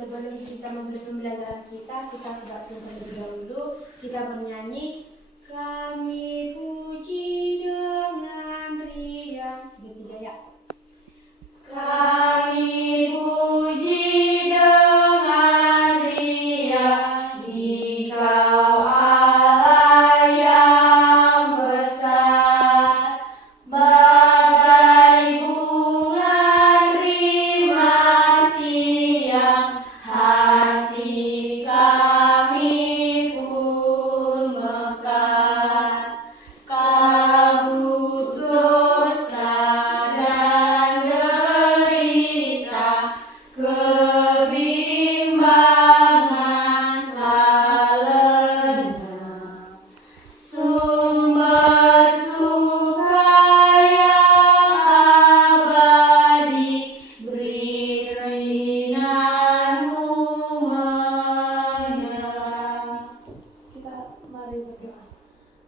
Sebelum kita memulai pembelajaran kita berdoa terlebih dahulu. Kita bernyanyi, kami puji dengan riang. Tiga ya. Kami puji dengan riang di Kau Allah yang besar, bagai bunga rimasi yang hati kami pun mekar. Kabut dosa dan derita, kebimbangan telah lena. Sumber suka yang abadi, beri sinar-Mu menyerang. Kita mari berdoa.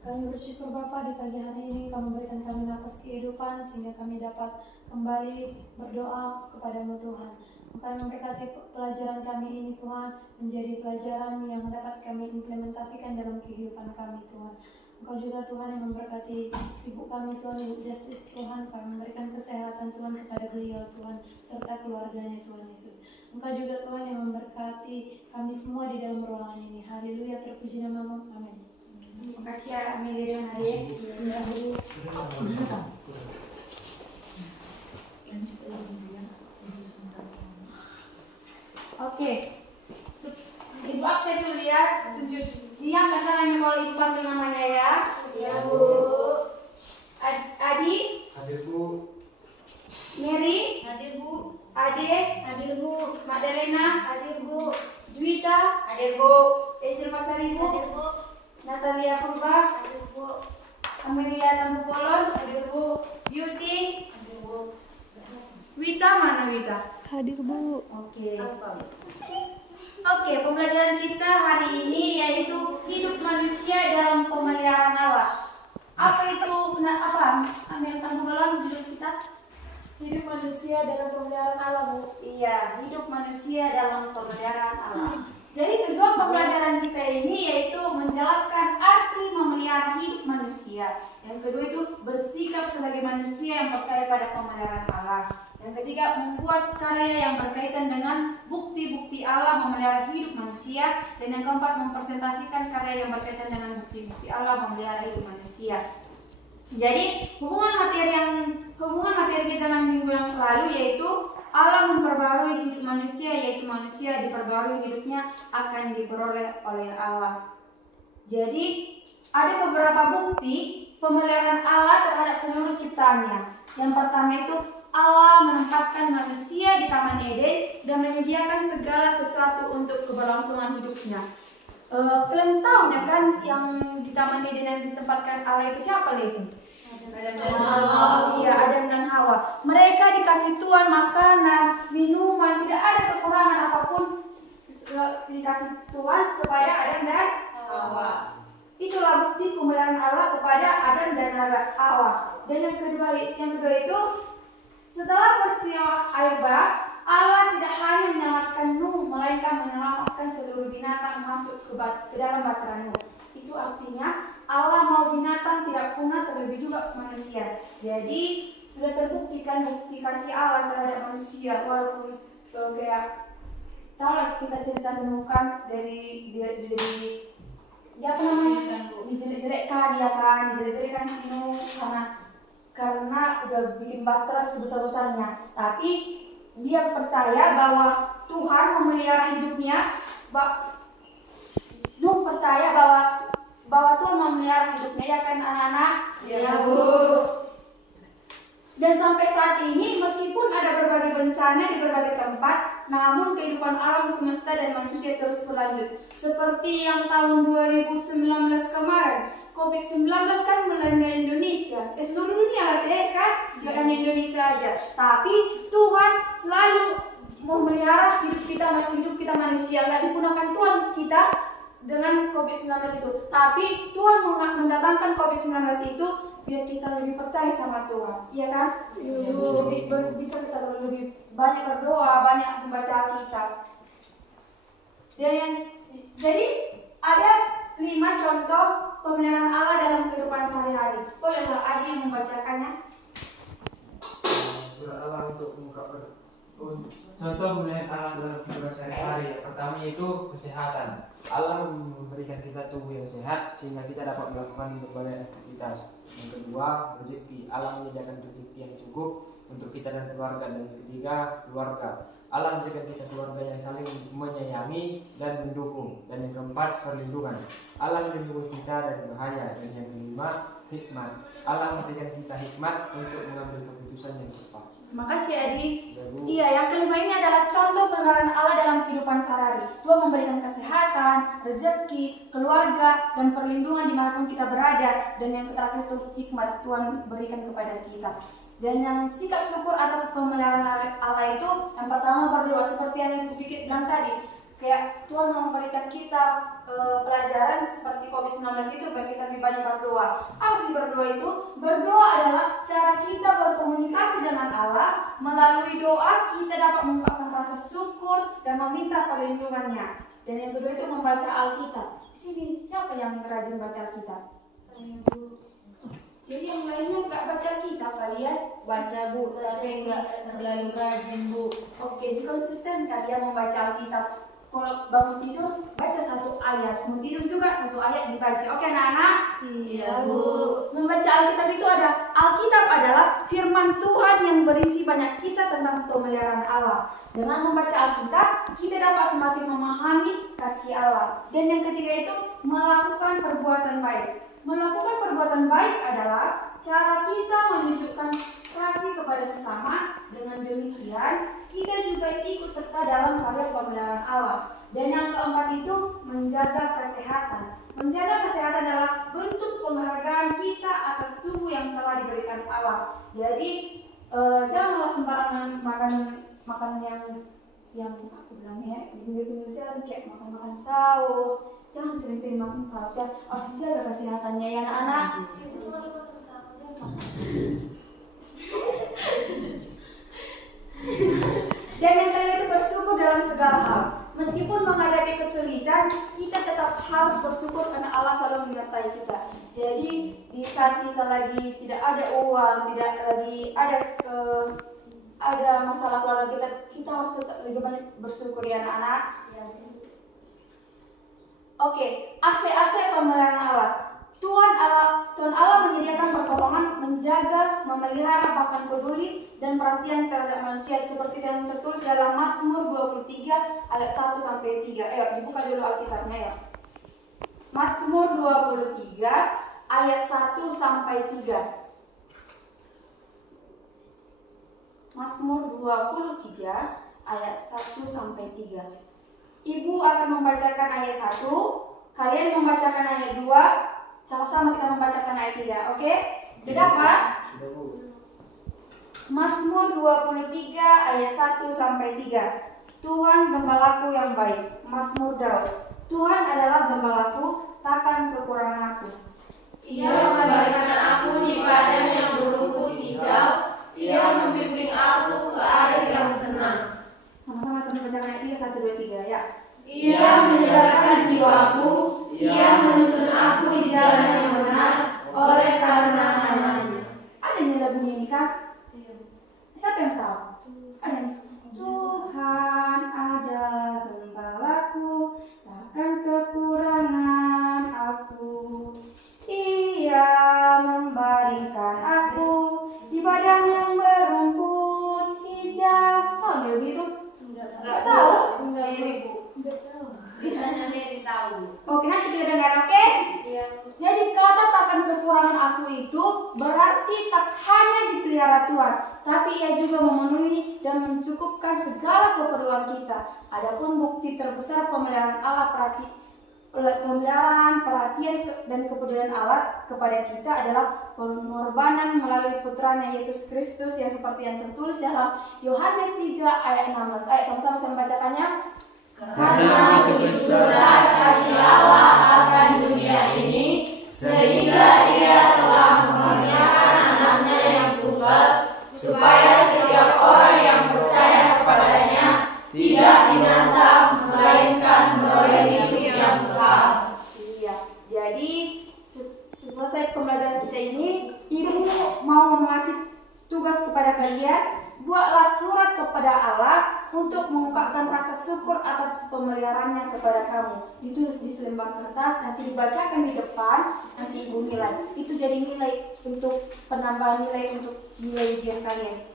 Kami bersyukur Bapa di pagi hari ini Kau memberikan kami nafas kehidupan sehingga kami dapat kembali berdoa kepadamu Tuhan. Kami memberkati pelajaran kami ini Tuhan menjadi pelajaran yang dapat kami implementasikan dalam kehidupan kami Tuhan. Engkau juga Tuhan yang memberkati ibu kami Tuhan, Ibu Justice Tuhan, kami memberikan kesehatan Tuhan kepada beliau Tuhan serta keluarganya Tuhan Yesus. Engkau juga Tuhan yang memberkati kami semua di dalam ruangan ini. Haleluya, terpuji namamu. Amin. Terima kasih ya Amelia dan Nadia. Oke, Ibu absen dulu ya. Tunjuk diam katanya kalau Ibu panggil namanya ya. Ya Bu. Adi. Hadir Bu. Mary. Hadir Bu. Ade. Hadir Bu. Magdalena. Hadir Bu. Juwita. Hadir Bu. Angel Pasari Bu. Hadir Bu. Natalia Purba. Hadir Bu. Amelia Tambu Polon. Hadir Bu. Beauty. Hadir Bu. Wita mana Wita? Hadir Bu. Oke. Oke, pembelajaran kita hari ini yaitu hidup manusia dalam pemeliharaan Allah. Apa itu? Apa? Ambil Tambu Polon judul kita. Hidup manusia dalam pemeliharaan Allah, Bu. Iya, hidup manusia dalam pemeliharaan Allah. Jadi tujuan pembelajaran kita ini yaitu menjelaskan arti memelihara hidup manusia. Yang kedua itu bersikap sebagai manusia yang percaya pada pemeliharaan Allah. Yang ketiga, membuat karya yang berkaitan dengan bukti-bukti Allah memelihara hidup manusia. Dan yang keempat, mempresentasikan karya yang berkaitan dengan bukti-bukti Allah memelihara hidup manusia. Jadi hubungan materi kita dengan minggu yang lalu yaitu Allah memperbarui hidup manusia, yaitu manusia diperbarui hidupnya akan diperoleh oleh Allah. Jadi ada beberapa bukti pemeliharaan Allah terhadap seluruh ciptaannya. Yang pertama itu Allah menempatkan manusia di Taman Eden dan menyediakan segala sesuatu untuk keberlangsungan hidupnya. Kalian tahu ya kan yang di Taman Eden yang ditempatkan Allah itu siapa itu? Adam dan Hawa. Iya, Adam dan Hawa. Mereka dikasih Tuhan makanan, minuman, tidak ada kekurangan apapun dikasih Tuhan kepada Adam dan Hawa. Itulah bukti pemeliharaan Allah kepada Adam dan Hawa. Dan yang kedua itu setelah peristiwa air bah, Allah tidak hanya menyelamatkan Nuh, melainkan menyelamatkan seluruh binatang masuk ke dalam bahtera Nuh. Itu artinya Allah mau binatang tidak punah, terlebih juga manusia. Jadi sudah terbuktikan bukti kasih Allah terhadap manusia, walaupun kayak tahu lah kita cerita temukan dari dia apa namanya dijelek-jelekkan dia kan dijelek-jelekkan si Nuh karena udah bikin bahtera sebesar-besarnya. Tapi dia percaya bahwa Tuhan memelihara hidupnya. Nuh memelihara hidupnya, ya kan anak-anak? Ya, Bu. Dan sampai saat ini meskipun ada berbagai bencana di berbagai tempat, namun kehidupan alam semesta dan manusia terus berlanjut. Seperti yang tahun 2019 kemarin, COVID-19 kan melanda Indonesia, seluruh dunia lah kan, gak hanya Indonesia aja. Tapi Tuhan selalu memelihara hidup kita manusia, gak digunakan Tuhan kita dengan COVID-19 itu. Tapi Tuhan mendatangkan COVID-19 itu biar kita lebih percaya sama Tuhan, iya kan? Bisa kita lebih banyak berdoa, banyak membaca Alkitab. Jadi ada 5 contoh pemeliharaan Allah dalam kehidupan sehari-hari. Bolehlah Adi yang membacakannya. Surat Allah untuk mengungkapkan contoh pemeliharaan Allah dalam kehidupan sehari-hari. Yang pertama itu kesehatan. Allah memberikan kita tubuh yang sehat sehingga kita dapat melakukan berbagai aktivitas. Yang kedua, rezeki. Allah menyediakan rezeki yang cukup untuk kita dan keluarga. Dan yang ketiga, keluarga. Allah memberikan kita keluarga yang saling menyayangi dan mendukung. Dan yang keempat, perlindungan. Allah melindungi kita dari bahaya. Dan yang kelima, hikmat. Allah memberikan kita hikmat untuk mengambil keputusan yang tepat. Makasih Adi. Iya, yang kelima ini adalah contoh pemeliharaan Allah dalam kehidupan sehari-hari. Tuhan memberikan kesehatan, rezeki, keluarga, dan perlindungan dimanapun kita berada. Dan yang terakhir itu hikmat Tuhan berikan kepada kita. Dan yang sikap syukur atas pemeliharaan Allah itu, yang pertama berdoa, seperti yang Ibu Pikit bilang tadi. Kayak Tuhan memberikan kita pelajaran seperti COVID-19 itu, biar kita lebih banyak berdoa. Apa sih berdoa itu? Berdoa adalah cara kita berkomunikasi dengan Allah. Melalui doa kita dapat mengungkapkan rasa syukur dan meminta perlindungannya. Dan yang kedua itu membaca Alkitab. Sini, siapa yang rajin baca Alkitab? Saya, Bu. Jadi yang lainnya nggak baca Alkitab kalian? Baca, Bu, tapi nggak terlalu rajin, Bu. Oke, jadi konsisten kalian membaca Alkitab. Kalau bangun tidur, baca 1 ayat. Mau tidur juga 1 ayat dibaca. Oke anak-anak? Iya, Bu. Membaca Alkitab itu Alkitab adalah firman Tuhan yang berisi banyak kisah tentang pemeliharaan Allah. Dengan membaca Alkitab, kita dapat semakin memahami kasih Allah. Dan yang ketiga itu, melakukan perbuatan baik. Melakukan perbuatan baik adalah cara kita menunjukkan kasih kepada sesama. Dengan demikian, kita juga ikut serta dalam karya pemeliharaan Allah. Dan yang keempat itu, menjaga kesehatan. Menjaga kesehatan adalah bentuk penghargaan kita atas tubuh yang telah diberikan Allah. Jadi, janganlah sembarangan makan yang aku bilang ya, di pinggir-pinggir jalan kayak makan saus. Jangan sering-sering makan saus ya, harus dijaga kesehatannya ya anak-anak. Dan yang terakhir itu bersyukur dalam segala hal. Meskipun menghadapi kesulitan, kita tetap harus bersyukur karena Allah selalu menyertai kita. Jadi di saat kita lagi tidak ada uang, tidak lagi ada masalah keluarga kita harus tetap lebih banyak bersyukur ya anak-anak. Oke, aspek-aspek pemeliharaan Allah. Tuhan Allah menyediakan pertolongan, menjaga, memelihara, bahkan peduli dan perhatian terhadap manusia seperti yang tertulis dalam Mazmur 23 ayat 1 sampai 3. Ayo dibuka dulu Alkitabnya ya. Mazmur 23 ayat 1 sampai 3. Mazmur 23 ayat 1 sampai 3. Ibu akan membacakan ayat 1, kalian membacakan ayat 2, sama-sama kita membacakan ayat 3, oke? Sudah dapat? Mazmur 23 ayat 1 sampai 3. Tuhan gembalaku yang baik. Mazmur Daud. Tuhan adalah gembalaku, takkan kekurangan aku. Ia membaringkan aku di padang yang berumput hijau. Ia membimbing aku ke air yang tenang. Sama-sama kita membacakan ayat 3, 1, 2, 3 ya. Ia menyegarkan jiwaku. Ia menuntun aku di jalan yang benar oleh karena namanya. Ada yang lagunya ini kan? Siapa yang tahu? Ada yang Tuhan adalah gembalaku, takkan kekurangan aku. Ia membaringkan aku di padang yang berumput hijau. Oh, begitu? Enggak tahu? Enggak ibu. Bisanya Mary tahu. Oke, nanti kita dengar, oke? Iya. Jadi kata kekurangan aku itu berarti tak hanya dipelihara Tuhan, tapi ia juga memenuhi dan mencukupkan segala keperluan kita. Adapun bukti terbesar pemeliharaan Allah perhatian dan kepedulian Allah kepada kita adalah pengorbanan melalui putranya Yesus Kristus yang seperti yang tertulis dalam Yohanes 3 ayat 16. Ayo sama-sama kita membacakannya. Karena begitu besar kasih Allah akan dunia ini, sehingga Ia telah mengaruniakan anaknya yang tunggal, supaya setiap orang yang percaya kepadanya tidak binasa, melainkan beroleh hidup yang kekal. Iya, jadi selesai pembelajaran kita ini, Ibu mau mengasih tugas kepada kalian. Buatlah surat kepada Allah untuk mengungkapkan rasa syukur atas pemeliharaannya kepada kamu. Ditulis di selembar kertas, nanti dibacakan di depan, nanti Ibu nilai. Itu jadi nilai untuk penambahan nilai untuk nilai ujian kalian.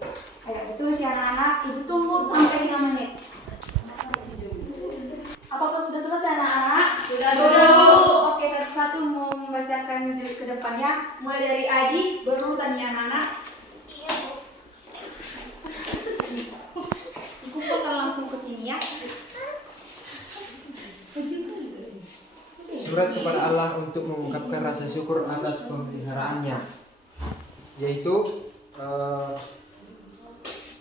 Ayo ditulis ya anak-anak. Ibu tunggu sampai 5 menit. Apakah sudah selesai anak-anak? Sudah. Oke, satu-satu mau membacakan ke depannya. Mulai dari Adi, berurutan ya anak-anak. Kumpulkan langsung ke sini ya. Surat kepada Allah untuk mengungkapkan rasa syukur atas pemeliharaannya, yaitu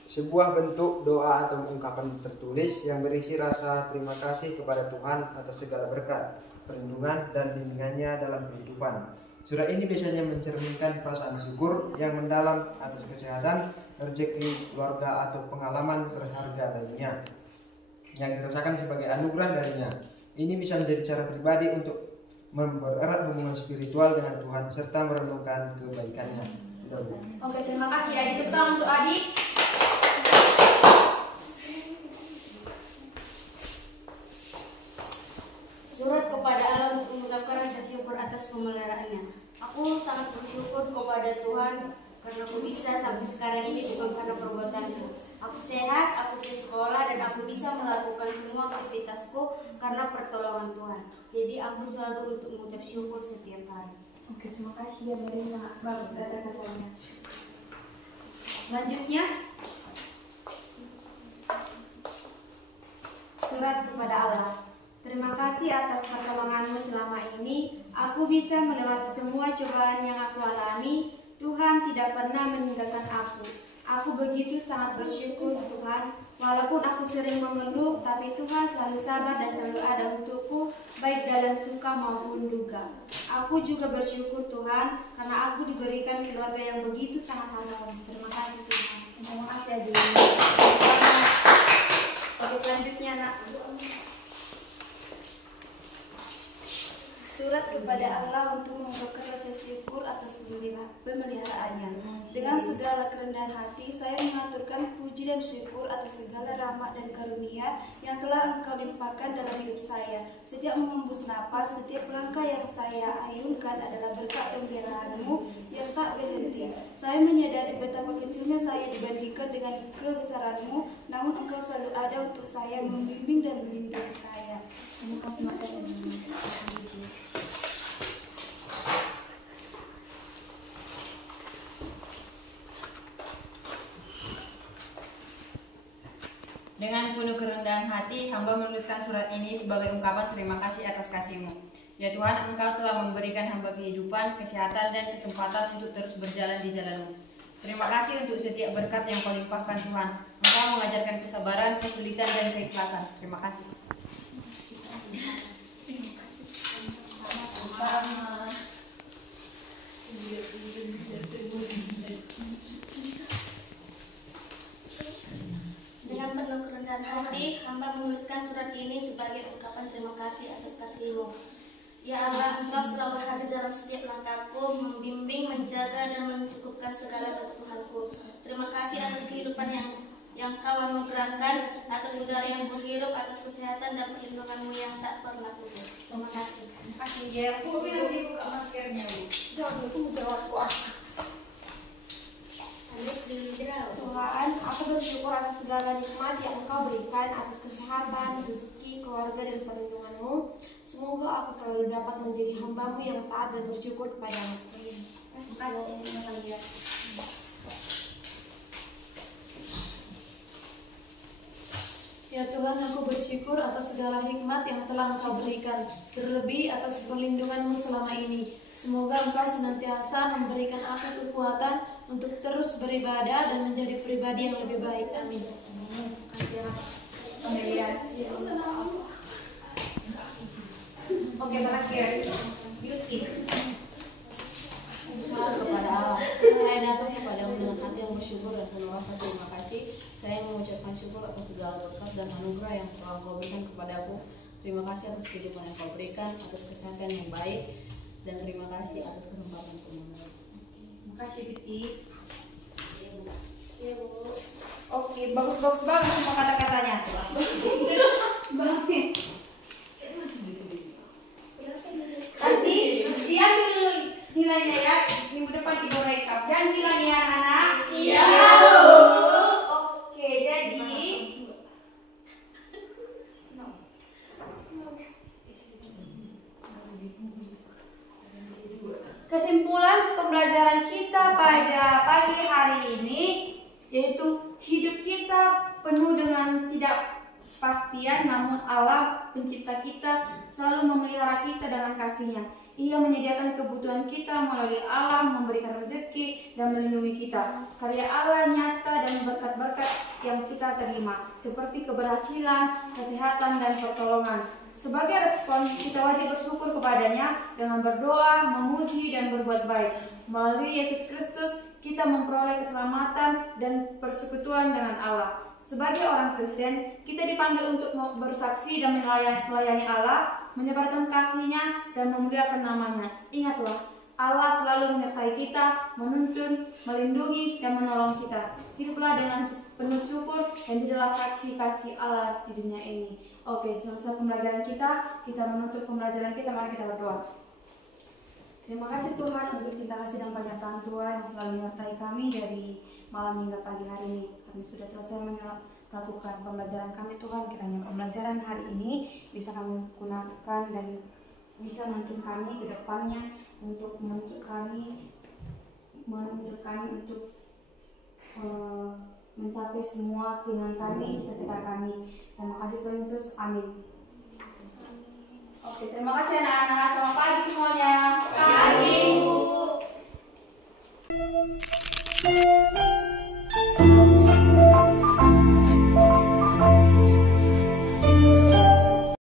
sebuah bentuk doa atau ungkapan tertulis yang berisi rasa terima kasih kepada Tuhan atas segala berkat, perlindungan, dan bimbingannya dalam kehidupan. Surat ini biasanya mencerminkan perasaan syukur yang mendalam atas kesehatan, rezeki, keluarga, atau pengalaman berharga lainnya yang dirasakan sebagai anugerah darinya. Ini bisa menjadi cara pribadi untuk mempererat hubungan spiritual dengan Tuhan serta merenungkan kebaikannya. Oke, terima kasih Adi. Tepuk tangan untuk Adi. Surat kepada Allah untuk mengucapkan rasa syukur atas pemeliharaannya. Aku sangat bersyukur kepada Tuhan karena aku bisa sampai sekarang ini bukan karena perbuatanku. Aku sehat, aku bisa sekolah, dan aku bisa melakukan semua aktivitasku karena pertolongan Tuhan. Jadi aku selalu untuk mengucap syukur setiap hari. Oke, terima kasih ya, Mary, sangat bagus kata-katanya. Selanjutnya, surat kepada Allah. Terima kasih atas pertolonganmu selama ini. Aku bisa melewati semua cobaan yang aku alami. Tuhan tidak pernah meninggalkan aku. Aku begitu sangat bersyukur Tuhan. Walaupun aku sering mengeluh, tapi Tuhan selalu sabar dan selalu ada untukku, baik dalam suka maupun duka. Aku juga bersyukur Tuhan, karena aku diberikan keluarga yang begitu sangat harmonis. Terima kasih Tuhan. Terima kasih Adi. Oke, selanjutnya anak. Surat kepada Allah untuk mengungkapkan rasa syukur atas pemeliharaannya. Dengan segala kerendahan hati, saya mengaturkan puji dan syukur atas segala rahmat dan karunia yang telah Engkau limpahkan dalam hidup saya. Sejak mengembus napas, setiap langkah yang saya ayunkan adalah berkat pemeliharaan-Mu yang tak berhenti. Saya menyadari betapa kecilnya saya dibandingkan dengan kebesaran-Mu, namun Engkau selalu ada untuk saya, membimbing dan melindungi saya. Terima kasih Mak. Dengan penuh kerendahan hati, hamba menuliskan surat ini sebagai ungkapan terima kasih atas kasih-Mu. Ya Tuhan, Engkau telah memberikan hamba kehidupan, kesehatan, dan kesempatan untuk terus berjalan di jalan-Mu. Terima kasih untuk setiap berkat yang Kau limpahkan Tuhan. Engkau mengajarkan kesabaran, kesulitan, dan keikhlasan. Terima kasih. Dengan penuh kerendahan hati, hamba menuliskan surat ini sebagai ungkapan terima kasih atas kasih-Mu. Ya Allah, Engkau selalu hadir dalam setiap langkahku, membimbing, menjaga, dan mencukupkan segala kebutuhanku. Terima kasih atas kehidupan yang Kau anugerahkan, atas udara yang berhirup, atas kesehatan dan perlindungan-Mu yang tak pernah putus. Terima kasih. Terima kasih ya. Bu, buka maskernya, Bu. Jangan lupa jawabku. Tuhan, aku bersyukur atas segala nikmat yang Engkau berikan, atas kesehatan, rezeki, keluarga, dan perlindungan-Mu. Semoga aku selalu dapat menjadi hamba-Mu yang taat dan bersyukur kepadamu. Terima kasih Maria. Ya Tuhan, aku bersyukur atas segala hikmat yang telah Engkau berikan, terlebih atas perlindungan-Mu selama ini. Semoga Engkau senantiasa memberikan aku kekuatan untuk terus beribadah dan menjadi pribadi yang lebih baik. Amin. Oke, terakhir. Beauty. Salam kepada Allah. Saya datang kepadamu dengan hati yang bersyukur dan penuh rasa terima kasih. Saya mengucapkan syukur atas segala berkat dan anugerah yang telah Kau berikan kepadaku. Terima kasih atas kehidupan yang Kau berikan, atas kesehatan yang baik, dan terima kasih atas kesempatan mengenal. Terima kasih Beauty. Oke, bagus-bagus banget semua kata-katanya. Banget. Nanti diambil nilainya ya, minggu depan Ibu rekap. Janji lagi ya anak-anak. Iya. Oke, jadi kesimpulan pembelajaran kita pada pagi hari ini yaitu hidup kita penuh dengan ketidakpastian, namun Allah pencipta kita selalu memelihara kita dengan kasih-Nya. Ia menyediakan kebutuhan kita melalui alam, memberikan rezeki dan melindungi kita. Karya Allah nyata dan berkat-berkat yang kita terima, seperti keberhasilan, kesehatan, dan pertolongan. Sebagai respon, kita wajib bersyukur kepadanya dengan berdoa, memuji, dan berbuat baik. Melalui Yesus Kristus, kita memperoleh keselamatan dan persekutuan dengan Allah. Sebagai orang Kristen, kita dipanggil untuk bersaksi dan melayani Allah, menyebarkan kasih-Nya, dan memuliakan nama-Nya. Ingatlah, Allah selalu menyertai kita, menuntun, melindungi, dan menolong kita. Hiduplah dengan penuh syukur dan jadilah saksi kasih Allah di dunia ini. Oke, selesai pembelajaran kita menutup pembelajaran kita, mari kita berdoa. Terima kasih Tuhan untuk cinta kasih dan penyertaan Tuhan yang selalu menyertai kami dari malam hingga pagi hari ini. Kami sudah selesai melakukan pembelajaran kami Tuhan, kiranya pembelajaran hari ini bisa kami gunakan dan bisa menuntun kami ke depannya untuk menuntut kami untuk mencapai semua keinginan kami, cita-cita kami. Terima kasih Tuhan Yesus, amin. Oke, terima kasih anak-anak. Selamat pagi semuanya. Pagi, Bu.